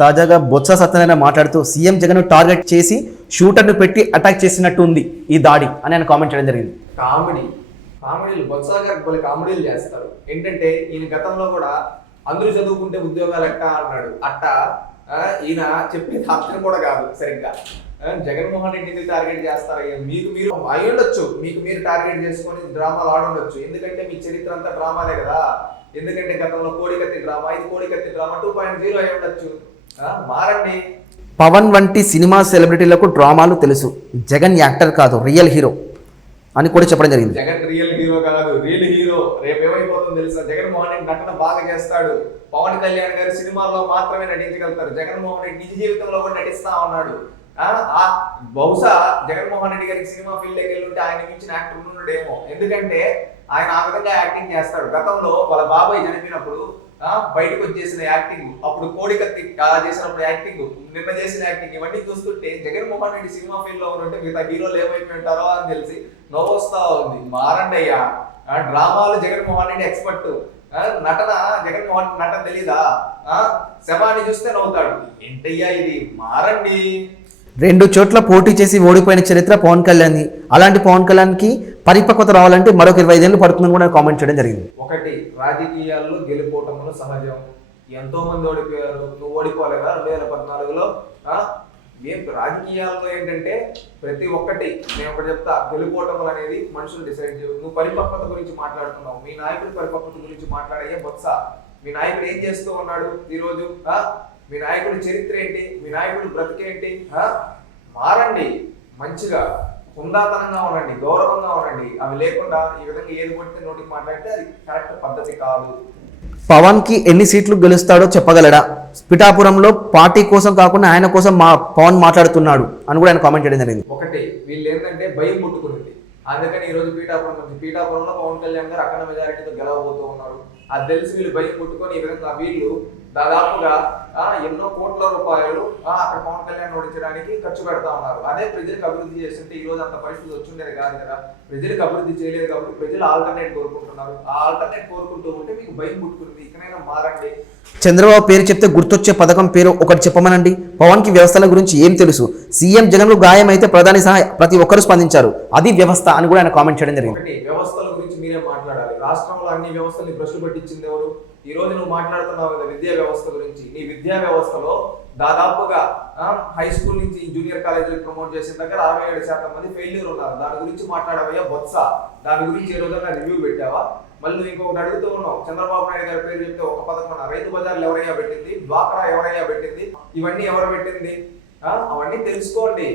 తాజాగా బొత్స సత్యనారాయణ మాట్లాడుతూ CM Jagan target చేసి షూటర్ను పెట్టి అటాక్ చేసినట్టు ఉంది ఈ దాడి అని ఆయన కామెంట్ చేయడం జరిగింది. కామెడీలు బొత్స గారు కామెడీలు చేస్తారు. ఏంటంటే ఈయన గతంలో కూడా అందరూ చదువుకుంటే ఉద్యోగాలు ఎట్టా అన్నాడు. ఈయన చెప్పేది అర్థం కూడా కాదు సరిగ్గా. జగన్మోహన్ రెడ్డిని టార్గెట్ చేస్తారు. మీరు అయి ఉండొచ్చు, మీరు టార్గెట్ చేసుకొని డ్రామాలు ఆడుండొచ్చు. ఎందుకంటే మీ చరిత్ర అంతా డ్రామాలే కదా. ఎందుకంటే గతంలో కోడికత్తి డ్రామా, ఇది కోడికత్తి డ్రామా 2.0 అయి ఉండొచ్చు. మారండి. పవన్ వంటి సినిమా సెలబ్రిటీలకు డ్రామాలు తెలుసు, జగన్ యాక్టర్ కాదు రియల్ హీరో అని కూడా చెప్పడం జరిగింది. జగన్ రియల్ హీరో కాదు, రియల్ హీరో. రేపు ఏమైపోతుందో తెలుసా? జగన్మోహన్ రెడ్డి నటన బాగా చేస్తాడు. పవన్ కళ్యాణ్ గారు సినిమాల్లో మాత్రమే నటించగలుగుతారు. జగన్మోహన్ రెడ్డి నిజ జీవితంలో కూడా నటిస్తా ఉన్నాడు. బహుశా జగన్మోహన్ రెడ్డి గారికి సినిమా ఫీల్డ్ దగ్గర వెళ్ళి ఉంటే ఆయన మించిన యాక్టర్ ఉన్నాడేమో. ఎందుకంటే ఆయన ఆ విధంగా యాక్టింగ్ చేస్తాడు. గతంలో వాళ్ళ బాబాయ్ చనిపోయినప్పుడు బయటకు వచ్చేసిన యాక్టింగ్, అప్పుడు కోడికత్తి చేసినప్పుడు యాక్టింగ్, నిన్న చేసిన యాక్టింగ్, ఇవన్నీ చూస్తుంటే జగన్మోహన్ రెడ్డి సినిమా ఫీల్డ్ లో ఉంటే మిగతా హీరోలు ఏమైపోయి ఉంటారో అని తెలిసి నవ్వొస్తా ఉంది. మారండి అయ్యా. డ్రామాలు జగన్మోహన్ రెడ్డి ఎక్స్పర్ట్. నటన జగన్మోహన్ నటన తెలీదా? శవాన్ని చూస్తే నవ్వుతాడు. ఏంటయ్యా ఇది? మారండి. 2 చోట్ల పోటీ చేసి ఓడిపోయిన చరిత్ర పవన్ కళ్యాణ్. అలాంటి పవన్ కళ్యాణ్కి పరిపక్వత రావాలంటే మరొక 25 ఏళ్ళు పడుతుందని కూడా కామెంట్ చేయడం జరిగింది. ఒకటి, రాజకీయాల్లో గెలుపోవటంలో సహజం. ఎంతో మంది ఓడిపోయారు, నువ్వు ఓడిపోలేదా 2014లో? ఏం రాజకీయాల్లో ఏంటంటే ప్రతి ఒక్కటి నేను ఒకటి చెప్తా, గెలుపోవటం అనేది మనుషులు డిసైడ్ చేయవు. నువ్వు పరిపక్వత గురించి మాట్లాడుతున్నావు, మీ నాయకుడి పరిపక్వత గురించి మాట్లాడే బొత్స. మీ నాయకుడు ఏం చేస్తూ ఉన్నాడు ఈరోజు? మీ నాయకుడి చరిత్ర ఏంటి? మీ నాయకుడి బ్రతికేంటి? మారండి. మంచిగా హుందాతనంగా ఉండండి, గౌరవంగా ఉండండి. అవి లేకుండా ఈ విధంగా ఏది పడితే నోటికి మాట్లాడితే అది కరెక్ట్ పద్ధతి కాదు. పవన్ కి ఎన్ని సీట్లు గెలుస్తాడో చెప్పగలడా? పిఠాపురంలో పార్టీ కోసం కాకుండా ఆయన కోసం పవన్ మాట్లాడుతున్నాడు అని కూడా ఆయన కామెంట్ చేయడం జరిగింది. ఒకటి, వీళ్ళు ఏంటంటే భయం పుట్టుకునింది. అందుకని ఈ రోజు పీఠాపురంలో పవన్ కళ్యాణ్ గారు అఖండ మెజారిటీతో గెలవబోతూ ఉన్నారు. అది తెలిసి వీళ్ళు భయం పుట్టుకొని ఈ విధంగా వీళ్ళు దాదాపుగా ఎన్నో కోట్ల రూపాయలు అక్కడ పవన్ కళ్యాణ్ ఓడించడానికి ఖర్చు పెడతా ఉన్నారు. అదే ప్రజలకు అభివృద్ధి చేస్తుంటే ఈ రోజు అంత పరిస్థితి వచ్చిండేది కాదు కదా. ప్రజలకు అభివృద్ధి చేయలేదు కాబట్టి ప్రజలు ఆల్టర్నేట్ కోరుకుంటున్నారు. ఆ ఆల్టర్నేట్ కోరుకుంటూ ఉంటే మీకు భయం పుట్టుకుంది. ఇకనైనా మారండి. చంద్రబాబు పేరు చెప్తే గుర్తొచ్చే పథకం పేరు ఒకటి చెప్పమనండి. పవన్ కి వ్యవస్థల గురించి ఏం తెలుసు? సీఎం జగన్ కు గాయం అయితే ప్రధాని సహా ప్రతి ఒక్కరు స్పందించారు, అది వ్యవస్థ అని కూడా ఆయన కామెంట్ చేయడం జరిగింది. ఒకటి, వ్యవస్థల గురించి మీరే మాట్లాడాలి. రాష్ట్రంలో అన్ని వ్యవస్థల్ని భ్రష్టు పట్టించింది ఎవరు? ఈ రోజు నువ్వు మాట్లాడుతున్నావు కదా విద్యా వ్యవస్థ గురించి. నీ విద్యా వ్యవస్థలో దాదాపుగా హై స్కూల్ నుంచి జూనియర్ కాలేజీలకు ప్రమోట్ చేసిన దగ్గర 67% మంది ఫెయిల్యూర్ ఉన్నారు. దాని గురించి మాట్లాడవయ్యా బొత్స. దాని గురించి ఏ రోజున రివ్యూ పెట్టావా? మళ్ళీ నువ్వు ఇంకొకటి అడుగుతూ ఉన్నావు. చంద్రబాబు నాయుడు గారి పేరు చెప్తే ఒక పథకం రైతు బజార్లు ఎవరయ్యా పెట్టింది? డ్వాక్రా ఎవరయ్యా పెట్టింది? ఇవన్నీ ఎవరు పెట్టింది? అవన్నీ తెలుసుకోండి.